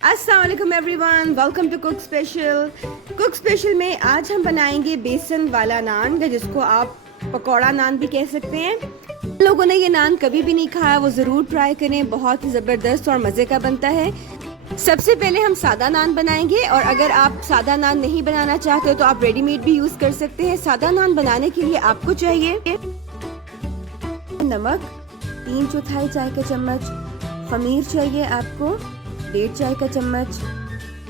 अस्सलाम वालेकुम everyone, welcome to cook special. Cook special में आज हम बनाएंगे बेसन वाला नान, जिसको आप पकौड़ा नान भी कह सकते हैं। लोगों ने ये नान कभी भी नहीं खाया, वो ज़रूर ट्राई करें, बहुत ही ज़बरदस्त और मज़े का बनता है। सबसे पहले हम सादा नान बनाएंगे, और अगर आप सादा नान नहीं बनाना चाहते हो तो आप रेडीमेड भी यूज़ कर सकते हैं। सादा नान बनाने के लिए आपको चाहिए नमक 3/4 चाय का चम्मच, खमीर चाहिए आपको 1.5 चाय का चम्मच,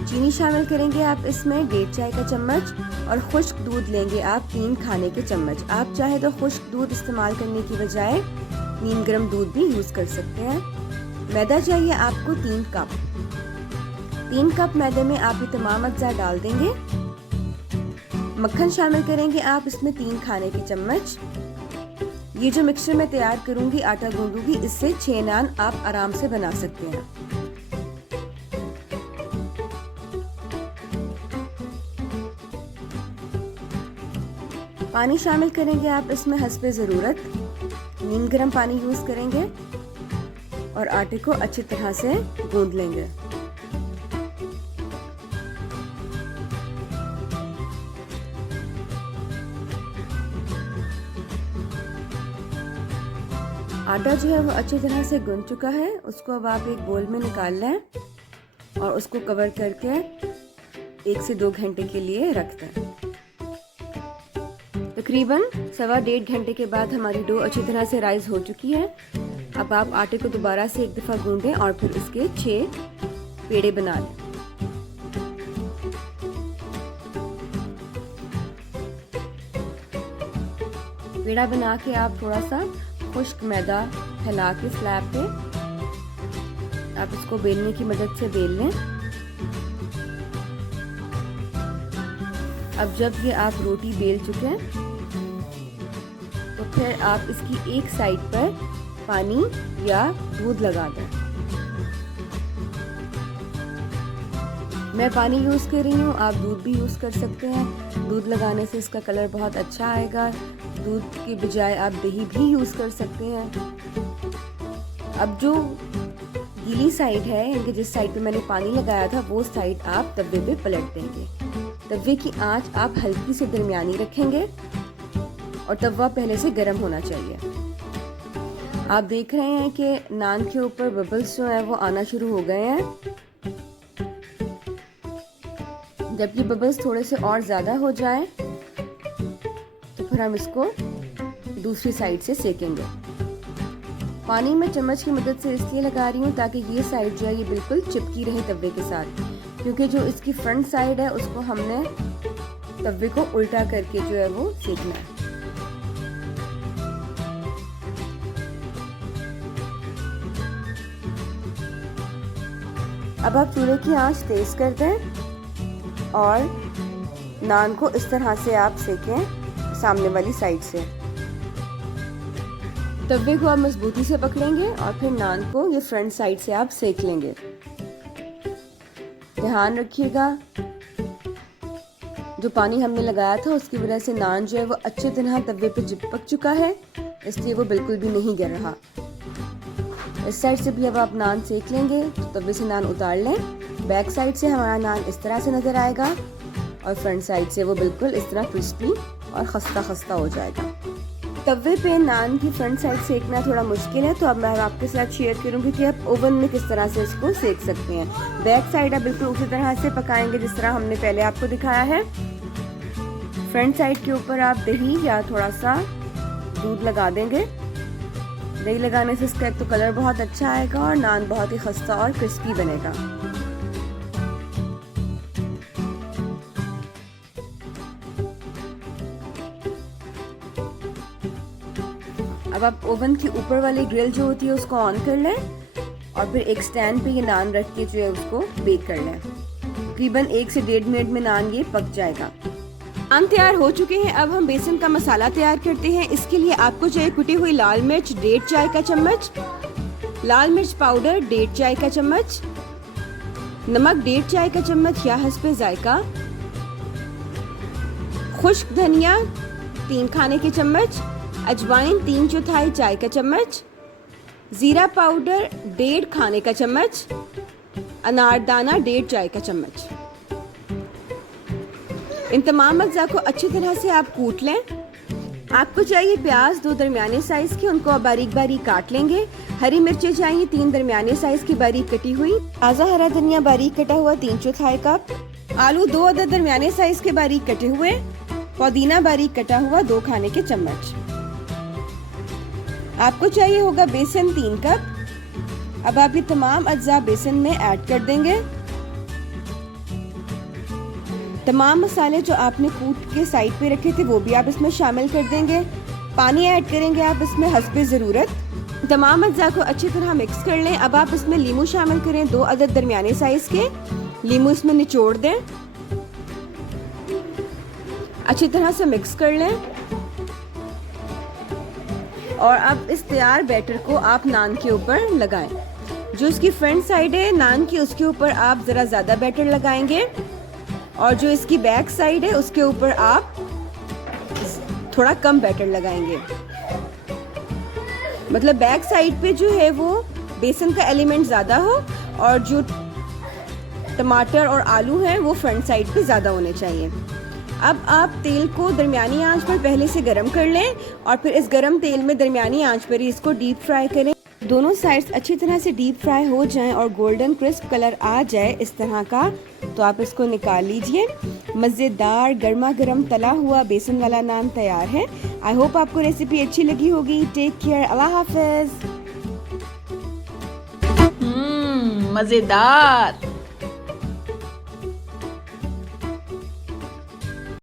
चीनी शामिल करेंगे आप इसमें 1.5 चाय का चम्मच, और खुश्क दूध लेंगे आप 3 खाने के चम्मच। आप चाहे तो खुश्क दूध इस्तेमाल करने की बजाय नीम गर्म दूध भी यूज़ कर सकते हैं। मैदा चाहिए आपको 3 कप। 3 कप मैदे में आप ये तमाम अज्जा डाल देंगे। मक्खन शामिल करेंगे आप इसमें 3 खाने के चम्मच। ये जो मिक्सचर मैं तैयार करूंगी, आटा गूंदूंगी, इससे 6 नान आप आराम से बना सकते हैं। पानी शामिल करेंगे आप इसमें हस्बे ज़रूरत। नीम गर्म पानी यूज़ करेंगे और आटे को अच्छी तरह से गूंद लेंगे। आटा जो है वो अच्छी तरह से गूंद चुका है, उसको अब आप एक बोल में निकाल लें और उसको कवर करके 1 से 2 घंटे के लिए रख दें। तकरीबन 1.25 घंटे के बाद हमारी डो अच्छी तरह से राइज हो चुकी है। अब आप आटे को दोबारा से एक दफ़ा गूंदें और फिर इसके 6 पेड़े बना लें। पेड़ा बना के आप थोड़ा सा खुश्क मैदा फैला के स्लैब पे आप इसको बेलने की मदद से बेल लें। अब जब ये आप रोटी बेल चुके हैं तो फिर आप इसकी एक साइड पर पानी या दूध लगा दें। मैं पानी यूज़ कर रही हूँ, आप दूध भी यूज़ कर सकते हैं। दूध लगाने से इसका कलर बहुत अच्छा आएगा। दूध के बजाय आप दही भी यूज़ कर सकते हैं। अब जो गीली साइड है, यानी जिस साइड पे मैंने पानी लगाया था, वो साइड आप तवे पे पलट देंगे। तवे की आंच आप हल्की से दरमियानी रखेंगे और तवा पहले से गर्म होना चाहिए। आप देख रहे हैं कि नान के ऊपर बबल्स जो है वो आना शुरू हो गए हैं। जब ये बबल्स थोड़े से और ज़्यादा हो जाएं तो फिर हम इसको दूसरी साइड से सेकेंगे। पानी में चम्मच की मदद से इसलिए लगा रही हूँ ताकि ये साइड जो है ये बिल्कुल चिपकी रहे तवे के साथ, क्योंकि जो इसकी फ्रंट साइड है उसको हमने तवे को उल्टा करके जो है वो सेकना है। अब आप चूल्हे की आंच तेज कर दें और नान को इस तरह से आप सेकें सामने वाली साइड से। तवे को आप मजबूती से पकड़ेंगे और फिर नान को ये फ्रंट साइड से आप सेक लेंगे। ध्यान रखिएगा, जो पानी हमने लगाया था उसकी वजह से नान जो है वो अच्छी तरह तवे पे चिपक चुका है, इसलिए वो बिल्कुल भी नहीं गिर रहा। इस साइड से भी अब आप नान सेक लेंगे तो तवे से नान उतार लें। बैक साइड से हमारा नान इस तरह से नज़र आएगा और फ्रंट साइड से वो बिल्कुल इस तरह क्रिस्पी और खस्ता खस्ता हो जाएगा। तवे पे नान की फ्रंट साइड सेकना थोड़ा मुश्किल है, तो अब मैं आपके साथ शेयर करूंगी कि आप ओवन में किस तरह से इसको सेक सकते हैं। बैक साइड आप बिल्कुल उसी तरह से पकाएंगे जिस तरह हमने पहले आपको दिखाया है। फ्रंट साइड के ऊपर आप दही या थोड़ा सा दूध लगा देंगे। दही लगाने से इसका एक तो कलर बहुत अच्छा आएगा और नान बहुत ही खस्ता और क्रिस्पी बनेगा। अब आप ओवन की ऊपर वाली ग्रिल जो होती है उसको ऑन कर लें और फिर एक स्टैंड पे ये नान रख के जो है उसको बेक कर लें। तकरीबन 1 से 1.5 मिनट में नान ये पक जाएगा। नान तैयार हो चुके हैं। अब हम बेसन का मसाला तैयार करते हैं। इसके लिए आपको चाहिए कुटी हुई लाल मिर्च 1.5 चाय का चम्मच, लाल मिर्च पाउडर 1.5 चाय का चम्मच, नमक 1.5 चाय का चम्मच या हस्बे जायका, खुश्क धनिया 3 खाने के चम्मच, अजवाइन 3/4 चाय का चम्मच, जीरा पाउडर 1.5 खाने का चम्मच, अनारदाना 1.5 चाय का चम्मच। इन तमाम अज्जा को अच्छी तरह से आप कूट लें। आपको चाहिए प्याज 2 दरमियाने साइज़ की, उनको आप बारीक बारीक काट लेंगे। हरी मिर्चें चाहिए 3 दरमियाने साइज़ की बारीक कटी हुई। ताज़ा हरा धनिया बारीक कटा हुआ 3/4 कप। आलू 2 अदद दरमियाने साइज़ के बारीक कटे हुए। पुदीना बारीक कटा हुआ 2 खाने के चम्मच। आपको चाहिए होगा बेसन 3 कप। अब आप ये तमाम अज्जा बेसन में ऐड कर देंगे। तमाम मसाले जो आपने कूट के साइड पे रखे थे वो भी आप इसमें शामिल कर देंगे। पानी ऐड करेंगे आप इसमें हस्बे ज़रूरत। तमाम अज्जा को अच्छी तरह मिक्स कर लें। अब आप इसमें लीमू शामिल करें 2 अदद दरमियाने साइज़ के। लीमू इसमें निचोड़ दें, अच्छी तरह से मिक्स कर लें। और अब इस तैयार बैटर को आप नान के ऊपर लगाएं। जो इसकी फ्रंट साइड है नान की, उसके ऊपर आप ज़रा ज़्यादा बैटर लगाएंगे, और जो इसकी बैक साइड है उसके ऊपर आप थोड़ा कम बैटर लगाएंगे। मतलब बैक साइड पे जो है वो बेसन का एलिमेंट ज़्यादा हो, और जो टमाटर और आलू हैं वो फ्रंट साइड पे ज़्यादा होने चाहिए। अब आप तेल को दरमियानी आंच पर पहले से गरम कर लें, और फिर इस गरम तेल में दरमियानी आंच पर ही इसको डीप फ्राई करें। दोनों साइड्स अच्छी तरह से डीप फ्राई हो जाएं और गोल्डन क्रिस्प कलर आ जाए इस तरह का, तो आप इसको निकाल लीजिए। मज़ेदार गर्मा गर्म तला हुआ बेसन वाला नान तैयार है। आई होप आपको रेसिपी अच्छी लगी होगी। टेक केयर, अल्लाह हाफिज़। मज़ेदार।